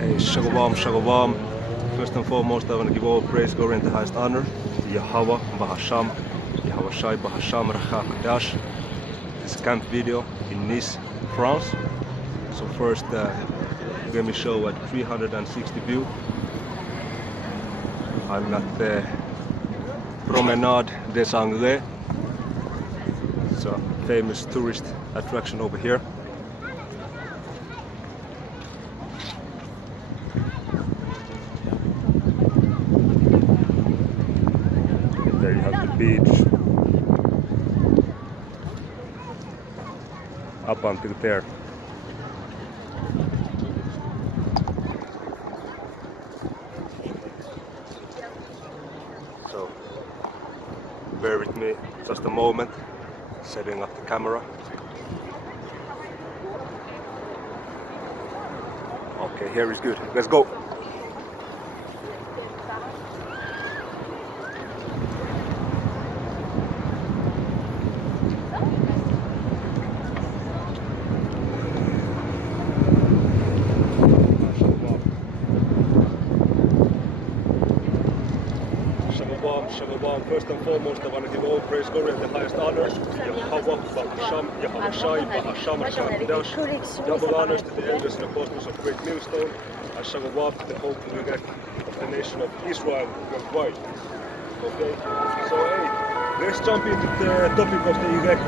Hey, Shalom. First and foremost, I want to give all praise, glory, and the highest honor to Yahweh, Bahasham, Yahweh Shai, Bahasham, Racha Kadash. This is a camp video in Nice, France. So first, let me show a 360 view. I'm at the Promenade des Anglais. It's a famous tourist attraction over here. There you have the beach up until there. So bear with me just a moment, setting up the camera. Okay, here is good. Let's go. Shalom. First and foremost, I want to give all praise, glory, and the highest honor to Yahweh, Bahasham, Yahweh Shai, Bahasham, Racha. Double honors to the elders and apostles of Great Millstone, and Shalom to the hope and elect of the nation of Israel worldwide. Okay, so hey, let's jump into the topic of the elect,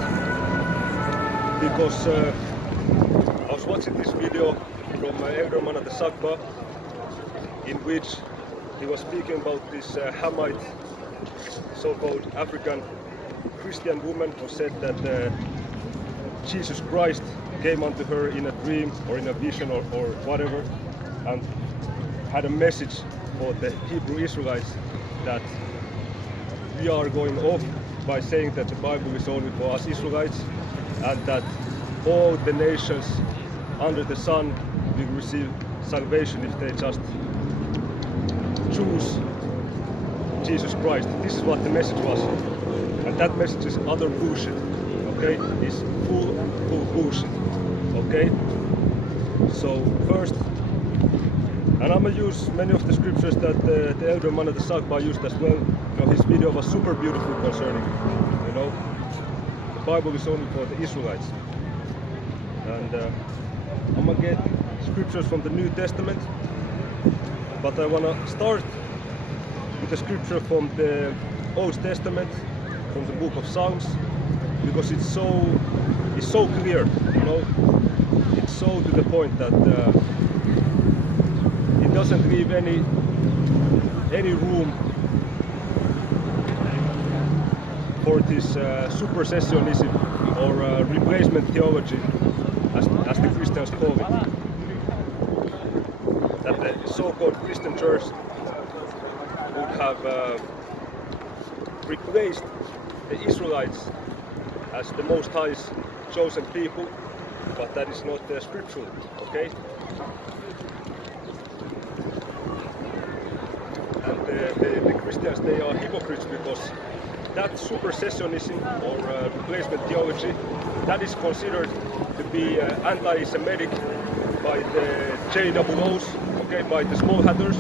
because I was watching this video from Elder Man at the Sakba, in which he was speaking about this Hamite, so-called African Christian woman, who said that Jesus Christ came unto her in a dream or in a vision or whatever, and had a message for the Hebrew Israelites that we are going off by saying that the Bible is only for us Israelites, and that all the nations under the sun will receive salvation if they just choose Jesus Christ. This is what the message was, and that message is utter bullshit. Okay, it's full bullshit. Okay, so first, and I'm gonna use many of the scriptures that the elder man of the Sakba used as well. You know, his video was super beautiful concerning, you know, the Bible is only for the Israelites, and I'm gonna get scriptures from the New Testament. But I want to start with a scripture from the Old Testament, from the book of Psalms, because it's so clear, you know, it's so to the point that it doesn't leave any room for this supersessionism or replacement theology, as the Christians call it. That the so-called Christian church would have replaced the Israelites as the Most High's chosen people, but that is not scriptural, okay? And the Christians, they are hypocrites, because that supersessionism or replacement theology, that is considered to be anti-Semitic by the JWOs, okay, by the small hatters.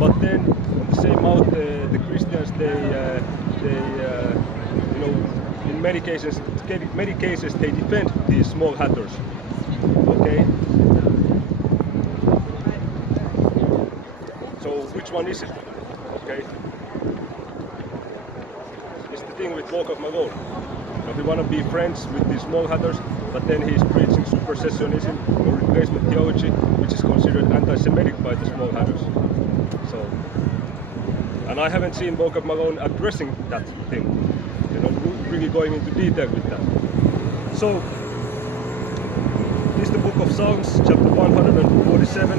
But then on the same out, the Christians, they you know, in many cases they defend these small hatters, okay. So which one is it? Okay, it's the thing with Walk of Malone. Now, we want to be friends with these small hatters, but then he's preaching supersessionism or replacement theology, which is considered anti-Semitic by the small hatters. So, and I haven't seen Walk of Malone addressing that thing, you know, really going into detail with that. So, this is the book of Psalms, chapter 147,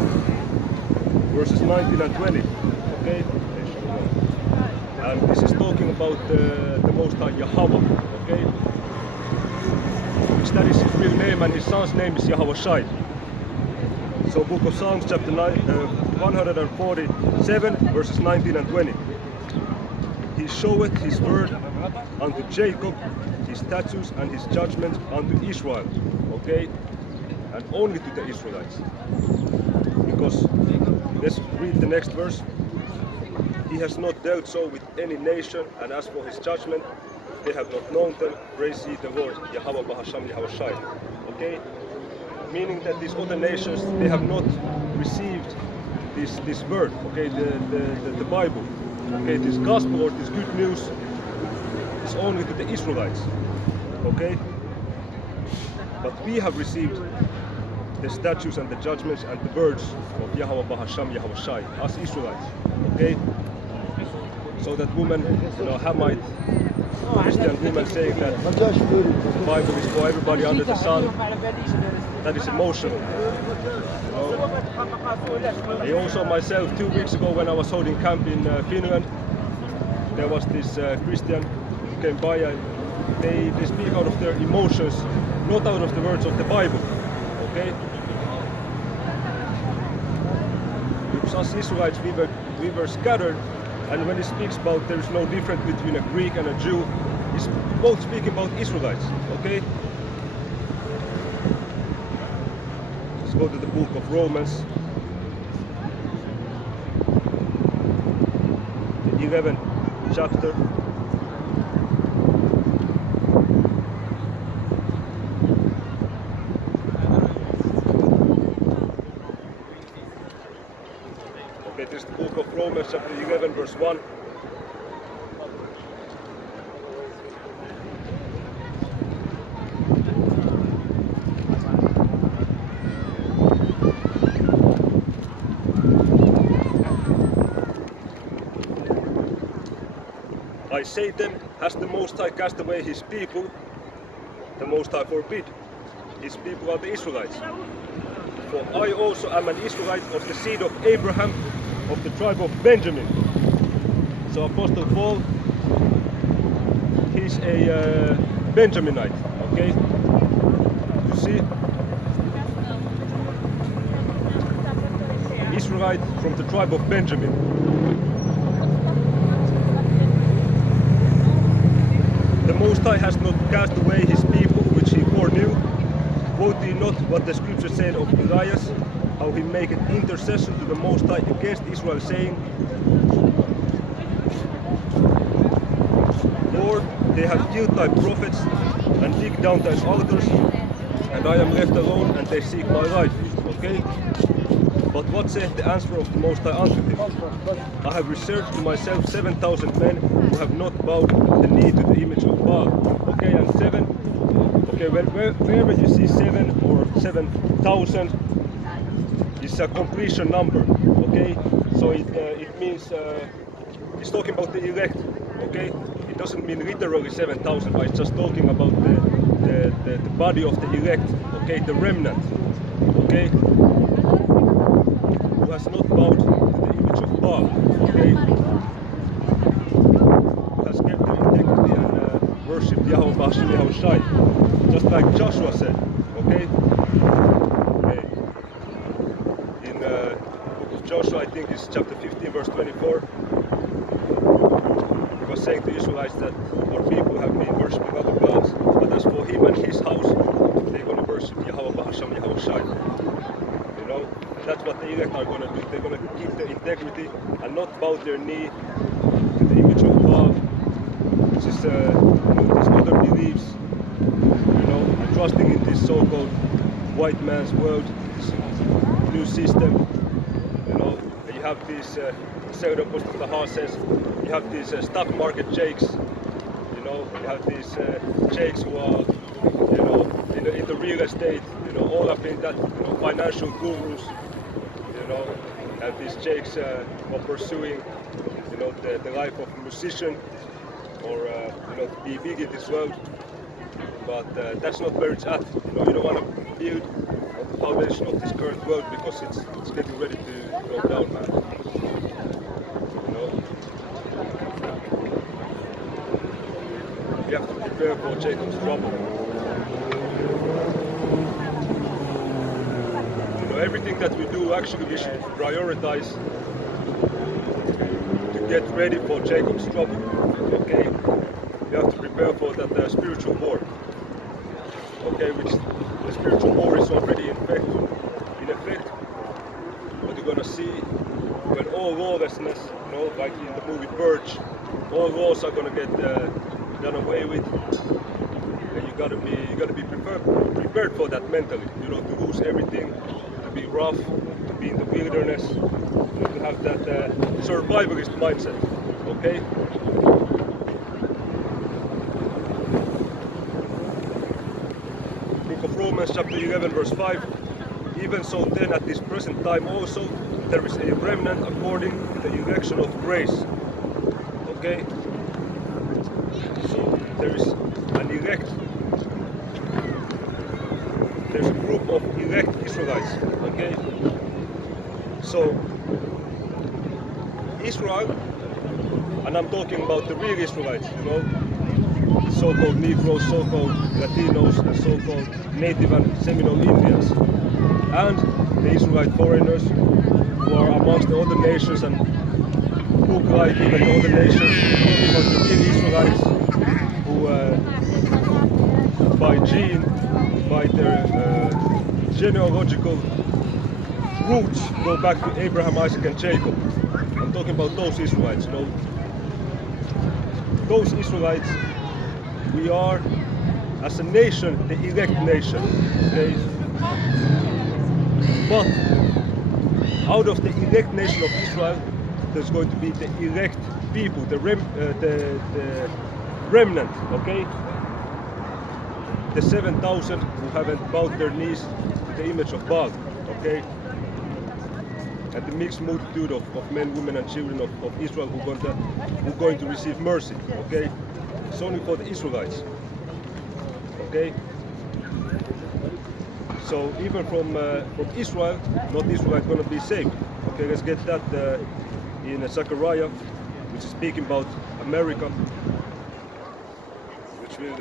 verses 19 and 20. Okay, and this is talking about the Most High Yahweh. Okay, which that is his real name, and his son's name is Yahweh Shai. So book of Psalms chapter 147 verses 19 and 20. He showeth his word unto Jacob, his statutes and his judgments unto Israel. Okay, and only to the Israelites, because Let's read the next verse. He has not dealt so with any nation, and as for his judgment, they have not known them. Praise ye the Lord, Yahweh Bahasham Yahweh Shai. Okay? Meaning that these other nations, they have not received this word, okay, the Bible. Okay, this gospel or this good news is only to the Israelites. Okay? But we have received the statutes and the judgments and the words of Yahweh Bahasham Yahweh Shai, us Israelites. Okay? So that woman, Hamite Christian woman saying that the Bible is for everybody under the sun, that is emotional. I also myself, 2 weeks ago when I was holding camp in Finland, there was this Christian who came by and they speak out of their emotions, not out of the words of the Bible. Okay? Because us Israelites, we were scattered, and when he speaks about there is no difference between a Greek and a Jew, he's both speaking about Israelites. Okay? Let's go to the book of Romans, the 11th chapter. Okay, this is the book of Romans, chapter 11, verse 1. I say then, has the Most High cast away his people? The Most High forbid. His people are the Israelites. For I also am an Israelite of the seed of Abraham, of the tribe of Benjamin. So Apostle Paul, he's a Benjaminite, okay? You see? Israelite from the tribe of Benjamin. The Most High has not cast away his people, which he foreknew. Quote ye not what the scripture said of Elias, how he maketh intercession to the Most High against Israel, saying, Lord, they have killed thy prophets, and digged down thy altars, and I am left alone, and they seek my life. Okay? But what saith the answer of the Most High unto him? I have reserved to myself 7,000 men who have not bowed the knee to the image of Baal. Okay, and 7. Okay, wherever you see 7 or 7,000, it's a completion number. Okay, so it means it's talking about the elect. Okay, it doesn't mean literally 7,000, but it's just talking about the body of the elect. Okay, the remnant. Okay, who has not bowed to the image of Baal. Okay, who has kept their integrity and worshipped Yahweh Bashim Yahweh Shai, just like Joshua said. Okay. In the book of Joshua, I think it's chapter 15, verse 24. He was saying to the Israelites that our people have been worshipping other gods, but as for him and his house, they're going to worship Yahweh Bahasham Yahweh Shai. You know, and that's what the elect are going to do. They're going to keep their integrity and not bow their knee to the image of Baal, which is these other beliefs. You know, and trusting in this so-called white man's world, this new system. You know, and you have these. Pseudo Apostle Tahar says you have these stock market jakes, you know, you have these jakes who are, you know, in the real estate, you know, all up in that, you know, financial gurus, you know, and these jakes are pursuing, you know, the life of a musician or, you know, to be big in this world. But that's not where it's at. You know, you don't want to build on the foundation of this current world because it's getting ready to go down, man. We have to prepare for Jacob's trouble. You know, everything that we do, actually we should prioritize to get ready for Jacob's trouble. Okay? We have to prepare for that spiritual war. Okay, which the spiritual war is already in effect. But you're gonna see when all lawlessness, you know, like in the movie Purge, all laws are gonna get done away with. And you gotta be prepared for that mentally. You know, to lose everything, to be rough, to be in the wilderness, you know, to have that survivalist mindset. Okay. Book of Romans chapter 11 verse 5. Even so then at this present time also there is a remnant according to the election of grace. Okay? So there is an elect. There's a group of elect Israelites. Okay? So Israel, and I'm talking about the real Israelites, you know, the so-called Negroes, so-called Latinos, and so-called Native and Seminole Indians, and the Israelite foreigners who are amongst the other nations and look like even the other nations, but the real Israelites who by gene, by their genealogical roots go back to Abraham, Isaac and Jacob. I'm talking about those Israelites, you know. Those Israelites, we are as a nation, the elect nation, okay? But out of the elect nation of Israel, there's going to be the elect people, the remnant, okay? The 7,000 who haven't bowed their knees to the image of Baal, okay? And the mixed multitude of men, women and children of Israel who are going to receive mercy, okay? It's only for the Israelites, okay? So even from Israel, not Israelite going to be saved. Okay, let's get that in Zechariah, which is speaking about America, which will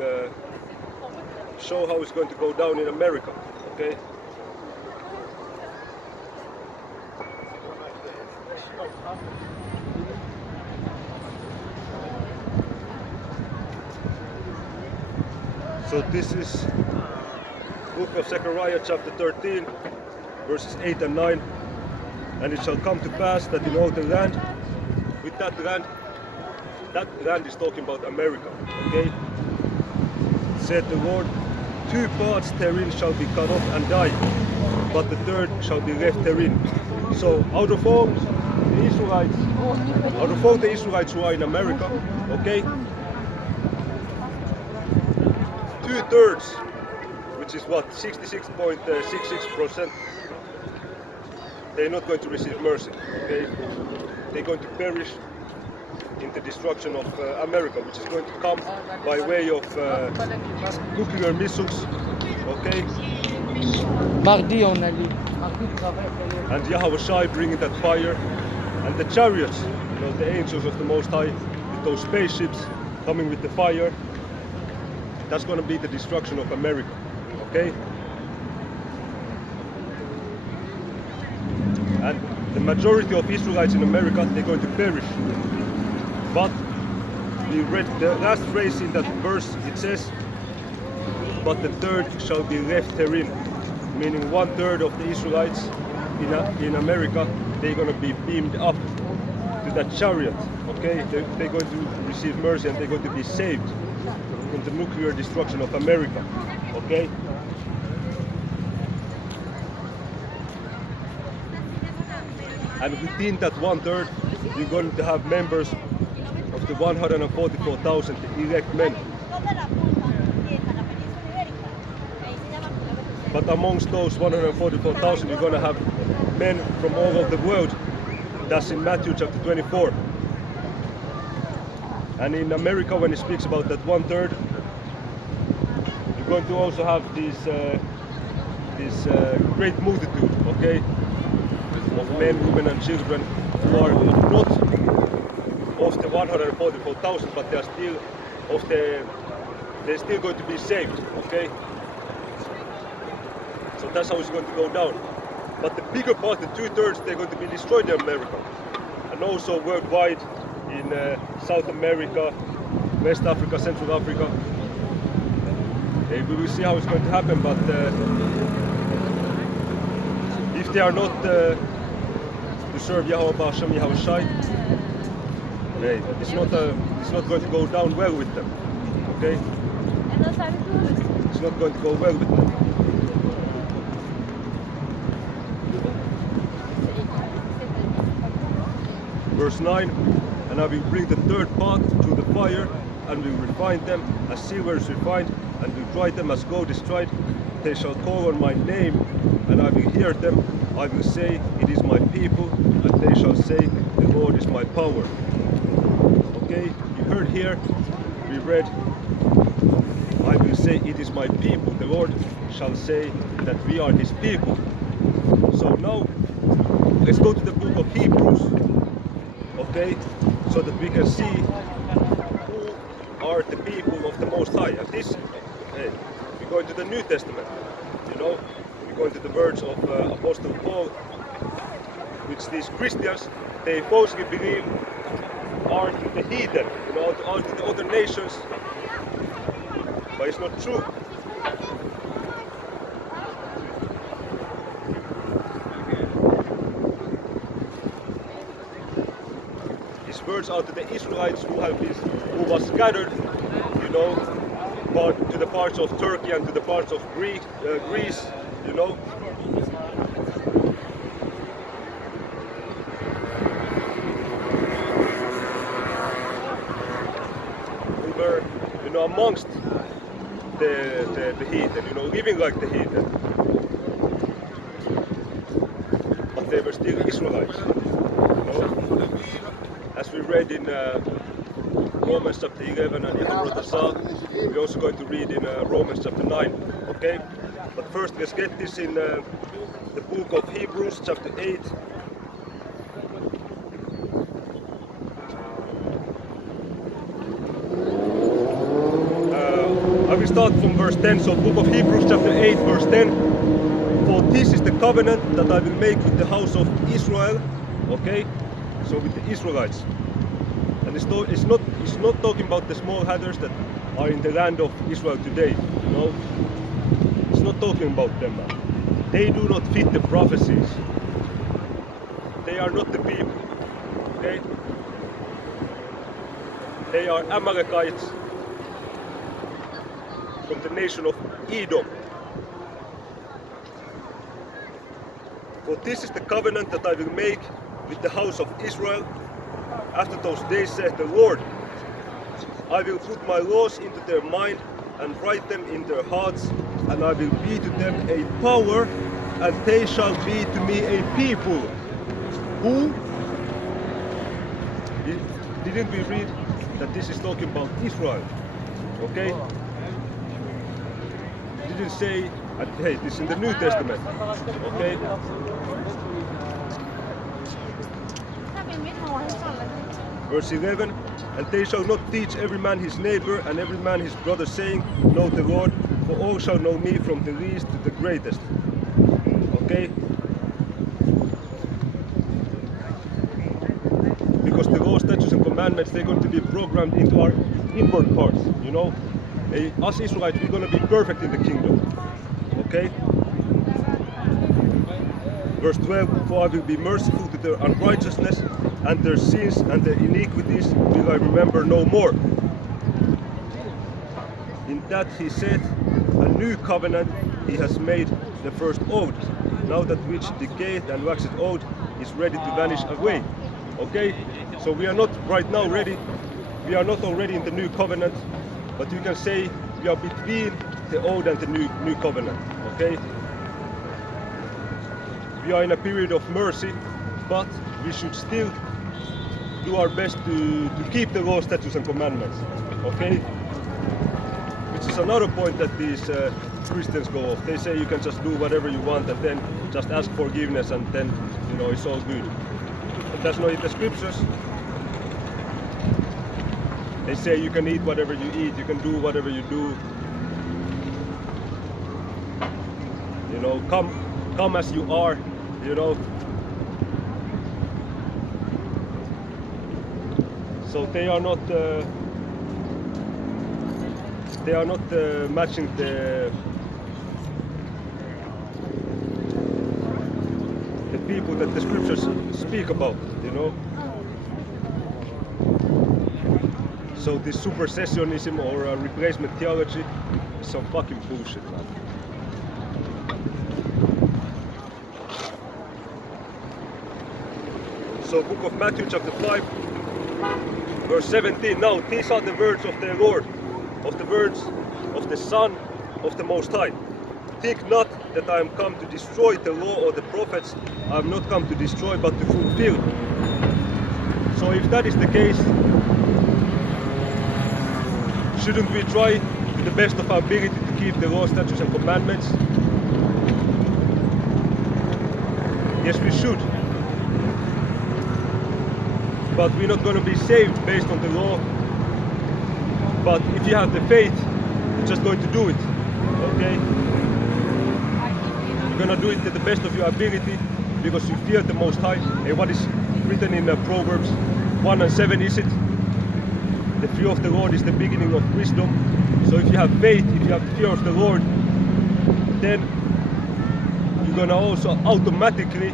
show how it's going to go down in America. Okay. So this is book of Zechariah chapter 13 verses 8 and 9. And it shall come to pass that in all the land, with that land is talking about America, okay? Said the Lord, 2 parts therein shall be cut off and die, but the third shall be left therein. So out of all the Israelites who are in America, okay, 2/3, which is what, 66.66%, they're not going to receive mercy, okay? They're going to perish in the destruction of America, which is going to come by way of nuclear missiles, okay? Mardi, on a lu. And Yahweh Shai bringing that fire, and the chariots, you know, the angels of the Most High, with those spaceships coming with the fire. That's going to be the destruction of America, okay? And the majority of Israelites in America, they're going to perish. But we read the last phrase in that verse, it says, but the third shall be left therein, meaning 1/3 of the Israelites in America, they're going to be beamed up to that chariot, okay? They're going to receive mercy and they're going to be saved from the nuclear destruction of America, okay? And within that 1/3, you're going to have members of the 144,000 elect men. But amongst those 144,000, you're going to have men from all over the world. That's in Matthew chapter 24. And in America, when it speaks about that 1/3, you're going to also have this great multitude, okay, of men, women and children who are not of the 144,000, but they're still going to be saved, okay? So that's how it's going to go down. But the bigger part, the 2/3, they're going to be destroyed in America, and also worldwide in South America, West Africa, Central Africa. We will see how it's going to happen, but if they are not to serve Yahweh Ba'Shem Yahweh Shai, hey, it's not going to go down well with them. Okay? It's not going to go well with them. Verse 9, and I will bring the third part through the fire, and will refine them as silver is refined, and will try them as gold is tried. They shall call on my name, and I will hear them. I will say, it is my people, and they shall say, the Lord is my power. Okay, you heard here, we read, I will say, it is my people. The Lord shall say that we are his people. So now, let's go to the book of Hebrews, okay, so that we can see who are the people of the Most High. And this, hey, we're going to the New Testament, you know, we're going to the words of Apostle Paul, which these Christians, they falsely believe are to the heathen, you know, are to the other nations, but it's not true. His words are to the Israelites who was scattered, you know, to the parts of Turkey and to the parts of Greece, you know. We were, you know, amongst the heathen, you know, living like the heathen. But they were still Israelites, you know. As we read in Romans chapter 11 and Brother Zal, we're also going to read in Romans chapter 9, okay? But first let's get this in the book of Hebrews chapter 8. I will start from verse 10, so book of Hebrews chapter 8 verse 10. For this is the covenant that I will make with the house of Israel, okay? So with the Israelites. And it's not talking about the small hatters that are in the land of Israel today, you know. It's not talking about them, man. They do not fit the prophecies. They are not the people, okay? They are Amalekites from the nation of Edom. For this is the covenant that I will make with the house of Israel. After those days, saith the Lord, I will put my laws into their mind and write them in their hearts, and I will be to them a power, and they shall be to me a people. Who? Didn't we read that this is talking about Israel? Okay? Didn't say, hey, this is in the New Testament. Okay? Verse 11, and they shall not teach every man his neighbor and every man his brother, saying, know the Lord, for all shall know me from the least to the greatest. Okay? Because the law, statutes and commandments, they're going to be programmed into our inward parts, you know. Us Israelites, we're going to be perfect in the kingdom. Okay? Verse 12, for I will be merciful to their unrighteousness, and their sins and their iniquities will I remember no more. In that he said, a new covenant he has made the first old. Now that which decayed and waxed old is ready to vanish away. Okay? So we are not right now ready. We are not already in the new covenant, but you can say we are between the old and the new covenant. Okay? We are in a period of mercy, but we should still do our best to keep the law, statutes and commandments. Okay? Which is another point that these Christians go off. They say you can just do whatever you want and then just ask forgiveness and then, you know, it's all good. But that's not in the scriptures. They say you can eat whatever you eat, you can do whatever you do. You know, come as you are, you know. So they are not matching the people that the scriptures speak about, you know. So this supersessionism or replacement theology is some fucking bullshit, man. So book of Matthew chapter 5 verse 17. Now these are the words of the Lord, of the words of the Son of the Most High. Think not that I am come to destroy the law or the prophets. I am not come to destroy but to fulfill. So if that is the case, shouldn't we try to the best of our ability to keep the law, statutes and commandments? Yes, we should. But we're not going to be saved based on the law. But if you have the faith, you're just going to do it. Okay? You're going to do it to the best of your ability because you fear the Most High. And what is written in Proverbs 1:7 is it? The fear of the Lord is the beginning of wisdom. So if you have faith, if you have the fear of the Lord, then you're going to also automatically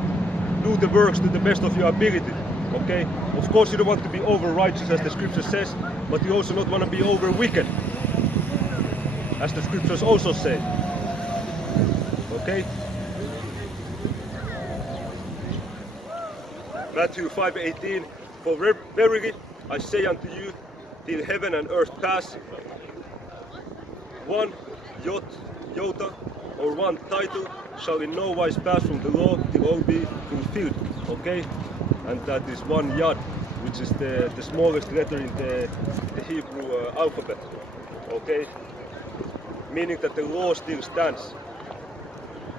do the works to the best of your ability. Okay? Of course you don't want to be over righteous as the scripture says, but you also not want to be over wicked, as the scriptures also say. Okay? Matthew 5:18. For verily I say unto you, till heaven and earth pass, one iota or one title shall in no wise pass from the law till all be fulfilled. Okay? And that is one yod, which is the smallest letter in the Hebrew alphabet. Okay? Meaning that the law still stands.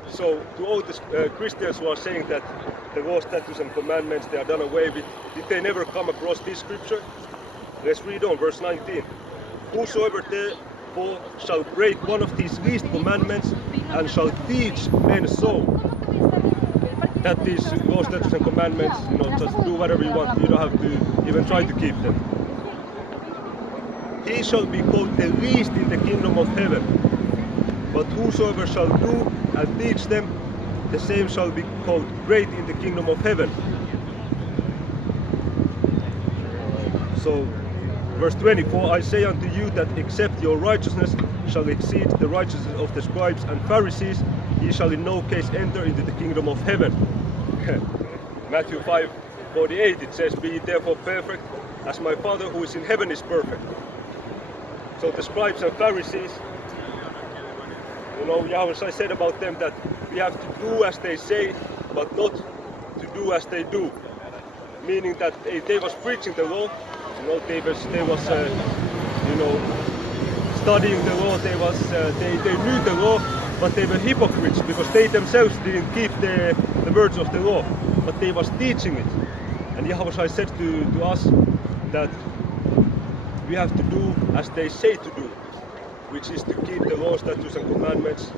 So to all the Christians who are saying that the law, statutes and commandments, they are done away with, did they never come across this scripture? Let's read on, verse 19. Whosoever therefore shall break one of these least commandments and shall teach men so, that these law, statutes and commandments, you know, just do whatever you want, you don't have to even try to keep them. He shall be called the least in the kingdom of heaven. But whosoever shall do and teach them, the same shall be called great in the kingdom of heaven. So, verse 24, I say unto you that except your righteousness shall exceed the righteousness of the scribes and Pharisees, ye shall in no case enter into the kingdom of heaven. Matthew 5:48, it says, be ye therefore perfect, as my Father who is in heaven is perfect. So the scribes and Pharisees, you know, Yahweh said about them that we have to do as they say, but not to do as they do. Meaning that they was preaching the law, you know, they was you know, studying the law. They knew the law, but they were hypocrites because they themselves didn't keep the words of the law, but they was teaching it. And Yahweh said to us that we have to do as they say to do, which is to keep the law, statutes and commandments,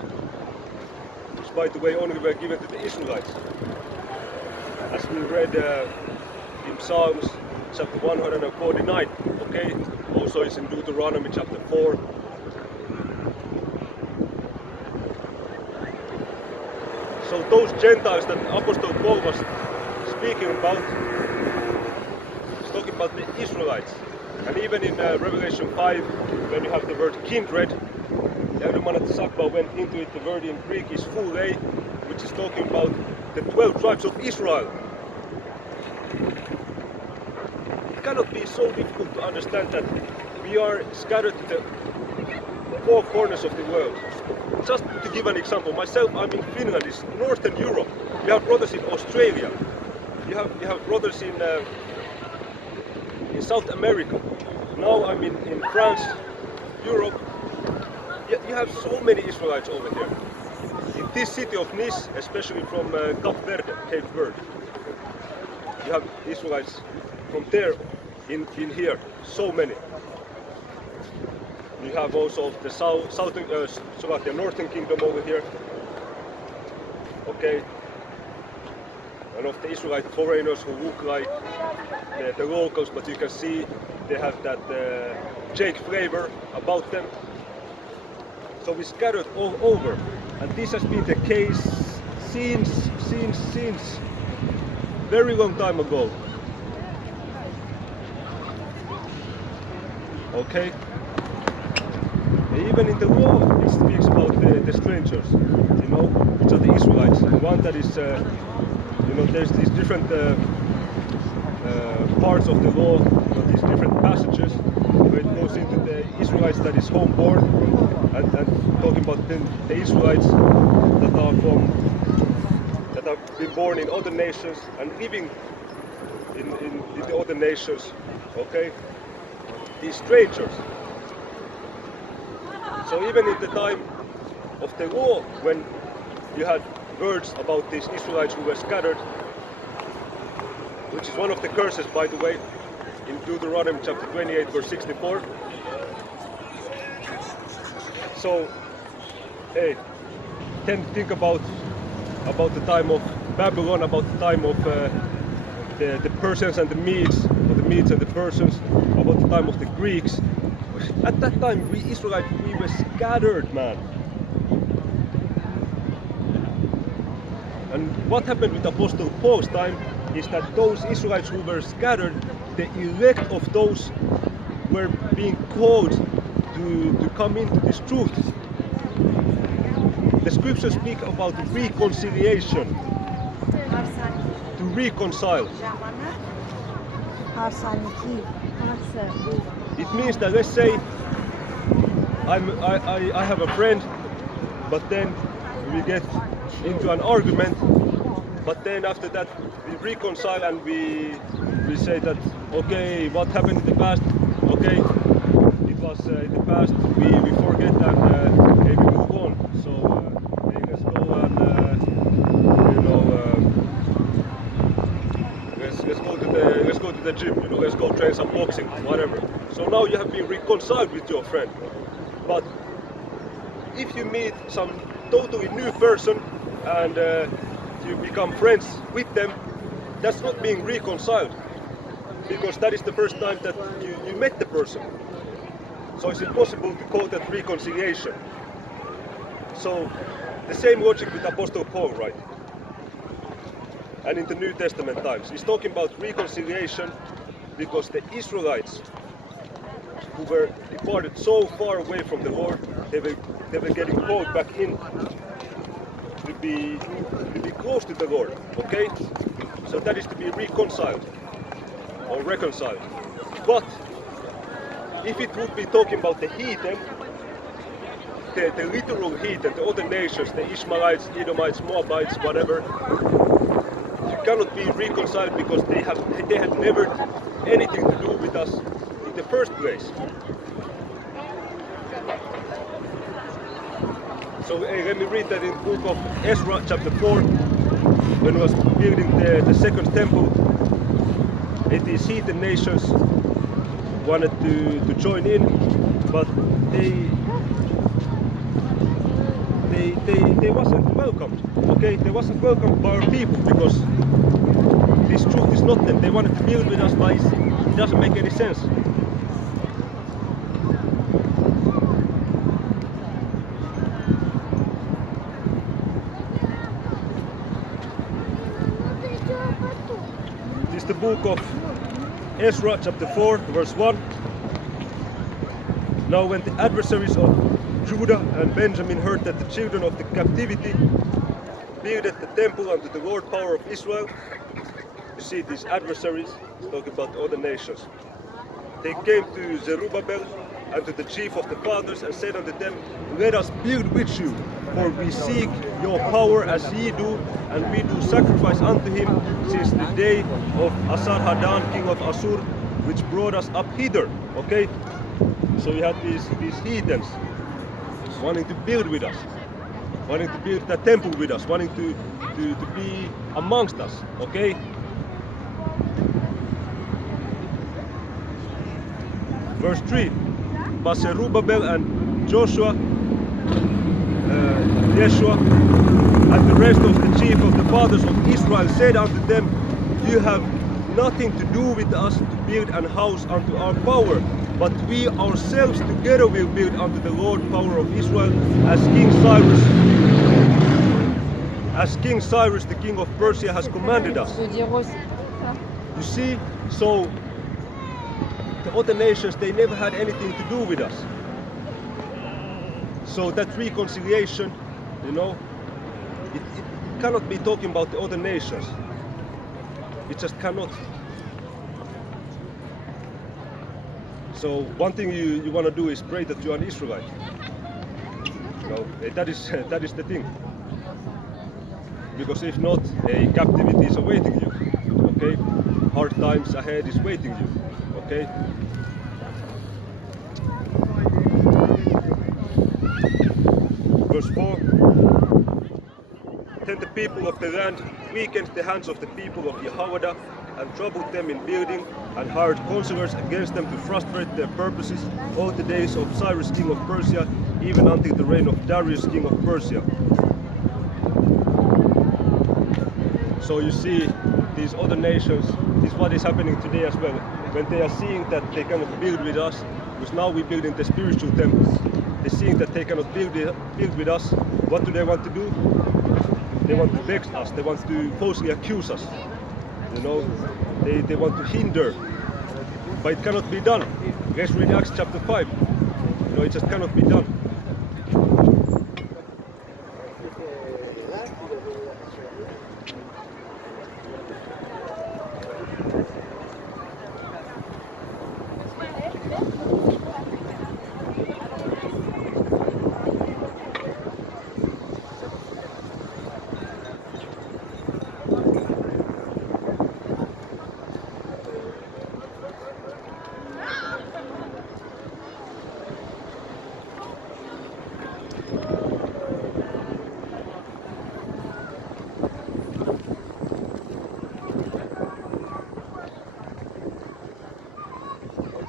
which by the way only were given to the Israelites. As we read in Psalms chapter 149, okay? Also it's in Deuteronomy chapter 4. So those Gentiles that Apostle Paul was speaking about, he's talking about the Israelites. And even in Revelation 5, when you have the word kindred, everyone at the Sakba went into it, the word in Greek is phule, which is talking about the 12 tribes of Israel. It cannot be so difficult to understand that we are scattered to the four corners of the world. Just to give an example, myself, I'm in Finland, it's Northern Europe. We have brothers in Australia. You have brothers in South America. Now I'm in France, Europe. You have so many Israelites over here. In this city of Nice, especially from Cape Verde, you have Israelites from there in here, so many. You have also the Northern Kingdom over here. Okay. And of the Israelite foreigners who look like the locals, but you can see they have that Jake flavor about them. So we scattered all over, and this has been the case since very long time ago. Okay? Even in the law it speaks about the strangers, you know, which are the Israelites. One that is, you know, there's these different parts of the law, you know, these different passages where it goes into the Israelites that is homeborn, and talking about the Israelites that have been born in other nations and living in the other nations, okay? These strangers. So even in the time of the law, when you had words about these Israelites who were scattered, which is one of the curses, by the way, in Deuteronomy chapter 28, verse 64. So, hey, then think about the time of Babylon, about the time of the Persians and the Medes, or the Medes and the Persians, about the time of the Greeks. At that time, we Israelites, we were scattered, man. And what happened with Apostle Paul's time is that those Israelites who were scattered, the elect of those were being called to come into this truth. The scriptures speak about reconciliation, to reconcile. It means that, let's say I have a friend, but then we get into an argument, but then after that we reconcile and we say that, okay, what happened in the past, okay, it was in the past, we forget and hey, we move on. So hey, let's go and you know, let's go to the gym, you know, let's go train some boxing, whatever. So now you have been reconciled with your friend. But if you meet some totally new person and you become friends with them, that's not being reconciled, because that is the first time that you met the person. So it's impossible to call that reconciliation. So the same logic with Apostle Paul, right? And in the New Testament times, he's talking about reconciliation because the Israelites who were departed so far away from the Lord, they were getting called back in to be close to the Lord, okay? So that is to be reconciled or reconciled. But if it would be talking about the heathen, the literal heathen, the other nations, the Ishmaelites, Edomites, Moabites, whatever, you cannot be reconciled because they had never anything to do with us in the first place. So let me read that in the book of Ezra, chapter 4, when he was building the second temple. These heathen nations wanted to join in, but they wasn't welcomed. Okay, they wasn't welcomed by our people because this truth is not them. They wanted to build with us, but it doesn't make any sense. This is the book of Ezra, chapter 4, verse 1. Now when the adversaries of Judah and Benjamin heard that the children of the captivity builded the temple unto the Lord power of Israel, you see these adversaries, talking about other nations, they came to Zerubbabel and to the chief of the fathers and said unto them, let us build with you, for we seek your power as ye do, and we do sacrifice unto him since the day of Asarhaddon, king of Assur, which brought us up hither. Okay? So you have these heathens wanting to build with us, wanting to build the temple with us, wanting to be amongst us. Okay? Verse 3. But Zerubbabel and Joshua, Yeshua, and the rest of the chief of the fathers of Israel said unto them, you have nothing to do with us to build an house unto our power, but we ourselves together will build unto the Lord power of Israel, as King Cyrus as King Cyrus, the king of Persia, has commanded us. Je veux dire aussi. You see, so the other nations, they never had anything to do with us. So that reconciliation, you know, it cannot be talking about the other nations. It just cannot. So one thing you want to do is pray that you are an Israelite. You know, that is the thing. Because if not, a captivity is awaiting you. Okay, hard times ahead is waiting you. Okay. Verse 4. Then the people of the land weakened the hands of the people of Jehoiada and troubled them in building and hired counselors against them to frustrate their purposes all the days of Cyrus king of Persia, even until the reign of Darius king of Persia. So you see, these other nations, this is what is happening today as well. When they are seeing that they cannot build with us, because now we build in the spiritual temples, they're seeing that they cannot build with us, what do they want to do? They want to vex us, they want to falsely accuse us. You know, they want to hinder, but it cannot be done. Let's read Acts chapter 5. You know, it just cannot be done.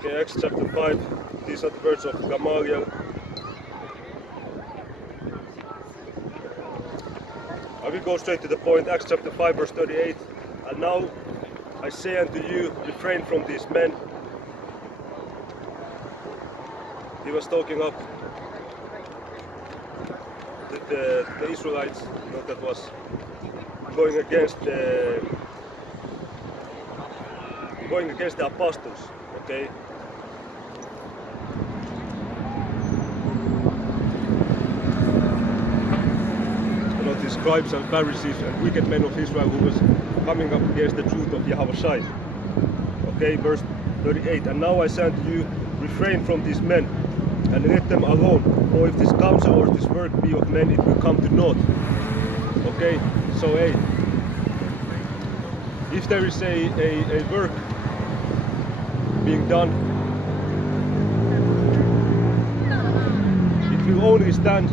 Okay, Acts chapter 5, these are the words of Gamaliel. I will go straight to the point, Acts chapter 5 verse 38. And now I say unto you, refrain from these men. He was talking up the Israelites, you know, that was going against the apostles, okay? You know, the scribes and Pharisees and wicked men of Israel who was coming up against the truth of Yahweh. Okay, verse 38. And now I say unto you, refrain from these men, and let them alone. For if this counsel or this work be of men, it will come to naught. Okay, so if there is a work being done, it will only stand